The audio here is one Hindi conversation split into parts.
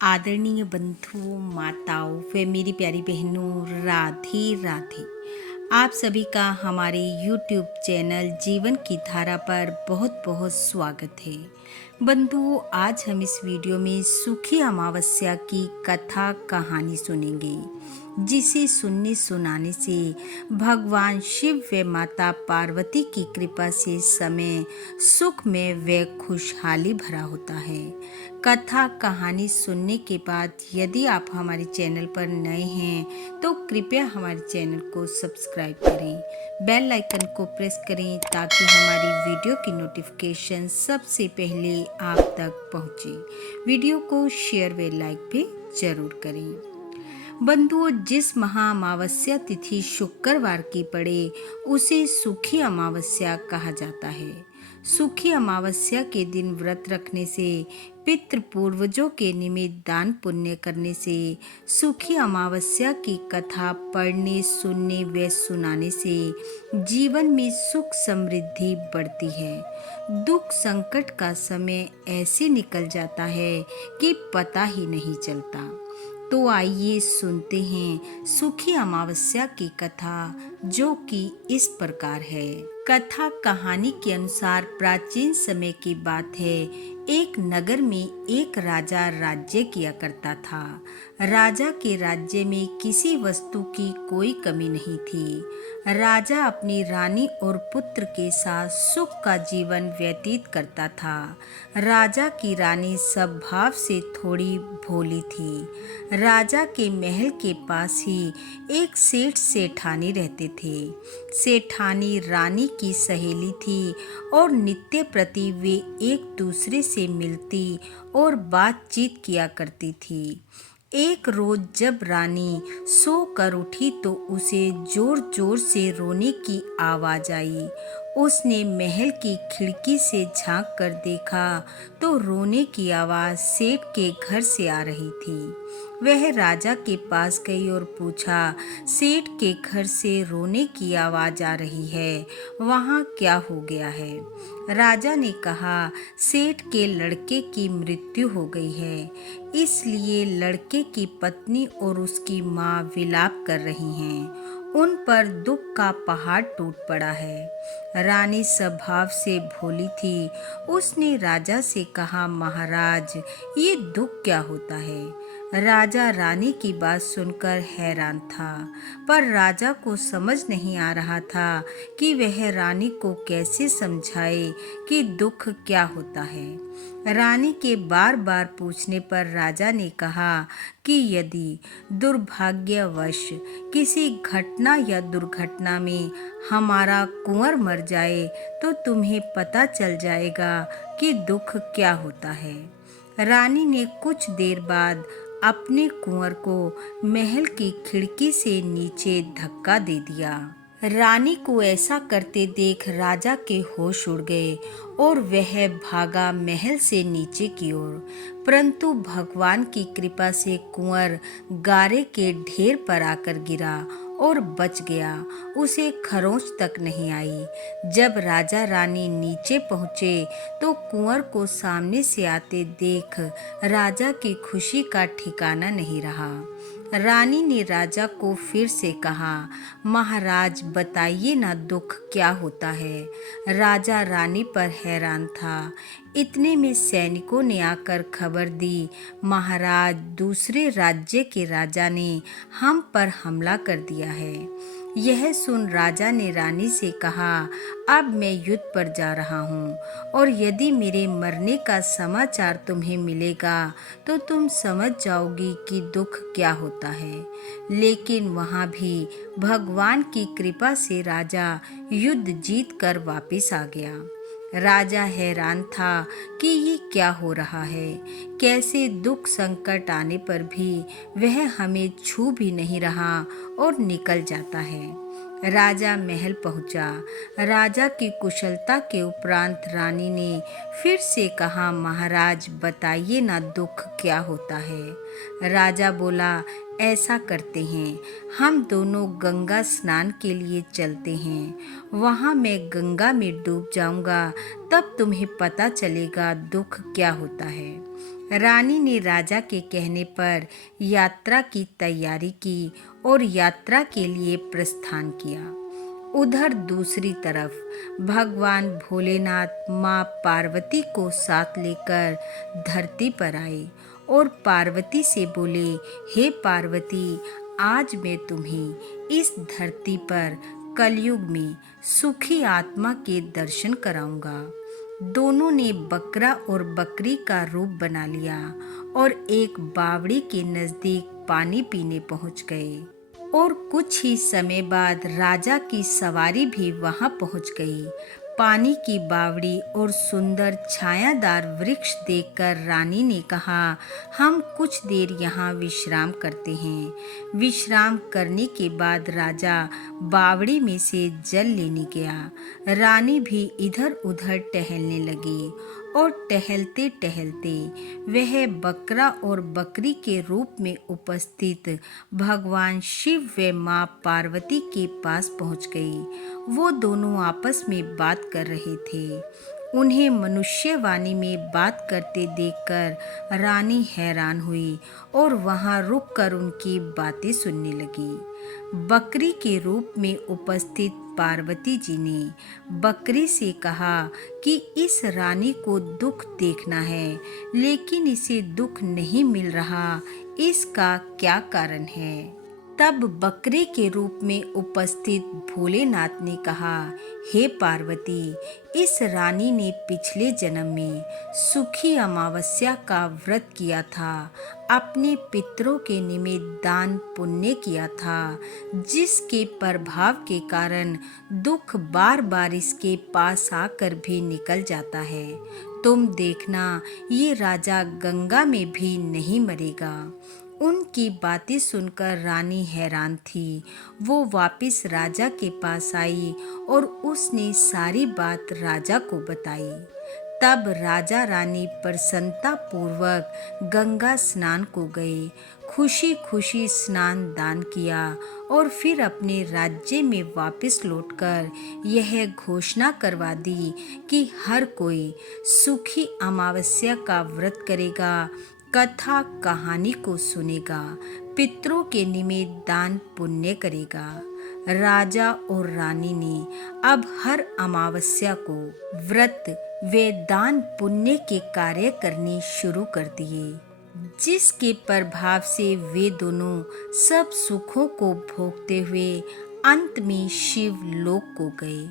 आदरणीय बंधुओं, माताओं व मेरी प्यारी बहनों, राधे राधे। आप सभी का हमारे YouTube चैनल जीवन की धारा पर बहुत बहुत स्वागत है। बंधुओं, आज हम इस वीडियो में सुखी अमावस्या की कथा कहानी सुनेंगे, जिसे सुनने सुनाने से भगवान शिव व माता पार्वती की कृपा से समय सुख में व खुशहाली भरा होता है। कथा कहानी सुनने के बाद यदि आप हमारे चैनल पर नए हैं तो कृपया हमारे चैनल को सब्सक्राइब करें, बेल आइकन को प्रेस करें ताकि हमारी वीडियो की नोटिफिकेशन सबसे पहले आप तक पहुंचे। वीडियो को शेयर व लाइक भी जरूर करें। बंधुओं, जिस महा अमावस्या तिथि शुक्रवार की पड़े उसे सुखी अमावस्या कहा जाता है। सुखी अमावस्या के दिन व्रत रखने से, पितृ पूर्वजों के निमित्त दान पुण्य करने से, सुखी अमावस्या की कथा पढ़ने सुनने व सुनाने से जीवन में सुख समृद्धि बढ़ती है। दुख संकट का समय ऐसे निकल जाता है कि पता ही नहीं चलता। तो आइए सुनते हैं सुखी अमावस्या की कथा, जो कि इस प्रकार है। कथा कहानी के अनुसार प्राचीन समय की बात है। एक नगर में एक राजा राज्य किया करता था। राजा के राज्य में किसी वस्तु की कोई कमी नहीं थी। राजा अपनी रानी और पुत्र के साथ सुख का जीवन व्यतीत करता था। राजा की रानी स्वभाव से थोड़ी भोली थी। राजा के महल के पास ही एक सेठ सेठानी रहते थे। सेठानी रानी की सहेली थी और नित्य प्रति वे एक दूसरे से मिलती और बातचीत किया करती थी। एक रोज जब रानी सो कर उठी तो उसे जोर जोर से रोने की आवाज आई। उसने महल की खिड़की से झांक कर देखा तो रोने की आवाज सेठ के घर से आ रही थी। वह राजा के पास गई और पूछा, सेठ के घर से रोने की आवाज आ रही है, वहाँ क्या हो गया है? राजा ने कहा, सेठ के लड़के की मृत्यु हो गई है, इसलिए लड़के की पत्नी और उसकी माँ विलाप कर रही हैं। उन पर दुख का पहाड़ टूट पड़ा है। रानी स्वभाव से भोली थी। उसने राजा से कहा, महाराज, ये दुख क्या होता है? राजा रानी की बात सुनकर हैरान था, पर राजा को समझ नहीं आ रहा था कि वह रानी को कैसे समझाए कि दुख क्या होता है। रानी के बार बार पूछने पर राजा ने कहा कि यदि दुर्भाग्यवश किसी घटना या दुर्घटना में हमारा कुंवर मर जाए तो तुम्हें पता चल जाएगा कि दुख क्या होता है। रानी ने कुछ देर बाद अपने कुंवर को महल की खिड़की से नीचे धक्का दे दिया। रानी को ऐसा करते देख राजा के होश उड़ गए और वह भागा महल से नीचे की ओर। परंतु भगवान की कृपा से कुंवर गारे के ढेर पर आकर गिरा और बच गया। उसे खरोंच तक नहीं आई। जब राजा रानी नीचे पहुँचे तो कुंवर को सामने से आते देख राजा की खुशी का ठिकाना नहीं रहा। रानी ने राजा को फिर से कहा, महाराज, बताइए ना, दुख क्या होता है? राजा रानी पर हैरान था। इतने में सैनिकों ने आकर खबर दी, महाराज, दूसरे राज्य के राजा ने हम पर हमला कर दिया है। यह सुन राजा ने रानी से कहा, अब मैं युद्ध पर जा रहा हूँ और यदि मेरे मरने का समाचार तुम्हें मिलेगा तो तुम समझ जाओगी कि दुख क्या होता है। लेकिन वहाँ भी भगवान की कृपा से राजा युद्ध जीत कर वापिस आ गया। राजा हैरान था कि ये क्या हो रहा है। कैसे दुख संकट आने पर भी वह हमें छू भी नहीं रहा और निकल जाता है। राजा महल पहुंचा। राजा की कुशलता के उपरांत रानी ने फिर से कहा, महाराज, बताइए ना, दुख क्या होता है? राजा बोला, ऐसा करते हैं, हम दोनों गंगा स्नान के लिए चलते हैं। वहाँ मैं गंगा में डूब जाऊंगा, तब तुम्हें पता चलेगा दुख क्या होता है। रानी ने राजा के कहने पर यात्रा की तैयारी की और यात्रा के लिए प्रस्थान किया। उधर दूसरी तरफ भगवान भोलेनाथ माँ पार्वती को साथ लेकर धरती पर आए और पार्वती से बोले, हे पार्वती, आज मैं तुम्हें इस धरती पर कलयुग में सुखी आत्मा के दर्शन कराऊंगा। दोनों ने बकरा और बकरी का रूप बना लिया और एक बावड़ी के नजदीक पानी पीने पहुंच गए और कुछ ही समय बाद राजा की सवारी भी वहां पहुंच गई। पानी की बावड़ी और सुंदर छायादार वृक्ष देखकर रानी ने कहा, हम कुछ देर यहाँ विश्राम करते हैं। विश्राम करने के बाद राजा बावड़ी में से जल लेने गया। रानी भी इधर उधर टहलने लगी और टहलते टहलते वह बकरा और बकरी के रूप में उपस्थित भगवान शिव व माँ पार्वती के पास पहुंच गई। वो दोनों आपस में बात कर रहे थे। उन्हें मनुष्यवाणी में बात करते देखकर रानी हैरान हुई और वहां रुककर उनकी बातें सुनने लगी। बकरी के रूप में उपस्थित पार्वती जी ने बकरी से कहा कि इस रानी को दुख देखना है, लेकिन इसे दुख नहीं मिल रहा, इसका क्या कारण है? तब बकरे के रूप में उपस्थित भोलेनाथ ने कहा, हे पार्वती, इस रानी ने पिछले जन्म में सुखी अमावस्या का व्रत किया था, अपने पितरों के निमित्त दान पुण्य किया था, जिसके प्रभाव के कारण दुख बार बार इसके पास आकर भी निकल जाता है। तुम देखना, ये राजा गंगा में भी नहीं मरेगा। उनकी बातें सुनकर रानी हैरान थी। वो वापस राजा के पास आई और उसने सारी बात राजा को बताई। तब राजा रानी प्रसन्नता पूर्वक गंगा स्नान को गए, खुशी खुशी स्नान दान किया और फिर अपने राज्य में वापस लौटकर यह घोषणा करवा दी कि हर कोई सुखी अमावस्या का व्रत करेगा, कथा कहानी को सुनेगा, पितरों के निमित्त दान पुण्य करेगा। राजा और रानी ने अब हर अमावस्या को व्रत वे दान पुण्य के कार्य करने शुरू कर दिए, जिसके प्रभाव से वे दोनों सब सुखों को भोगते हुए अंत में शिव लोक को गए।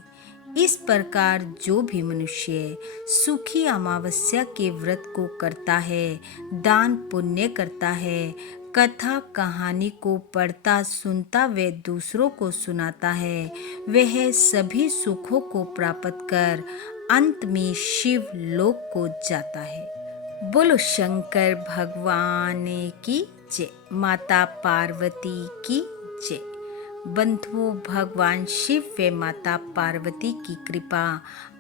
इस प्रकार जो भी मनुष्य सुखी अमावस्या के व्रत को करता है, दान पुण्य करता है, कथा कहानी को पढ़ता सुनता व दूसरों को सुनाता है, वह सभी सुखों को प्राप्त कर अंत में शिव लोक को जाता है। बोलो शंकर भगवान की जय, माता पार्वती की जय। बंधुओं, भगवान शिव व माता पार्वती की कृपा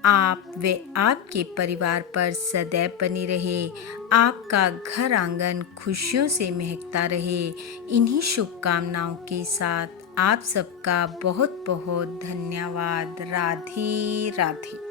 आप व आपके परिवार पर सदैव बनी रहे। आपका घर आंगन खुशियों से महकता रहे। इन्हीं शुभकामनाओं के साथ आप सबका बहुत बहुत धन्यवाद। राधे राधे।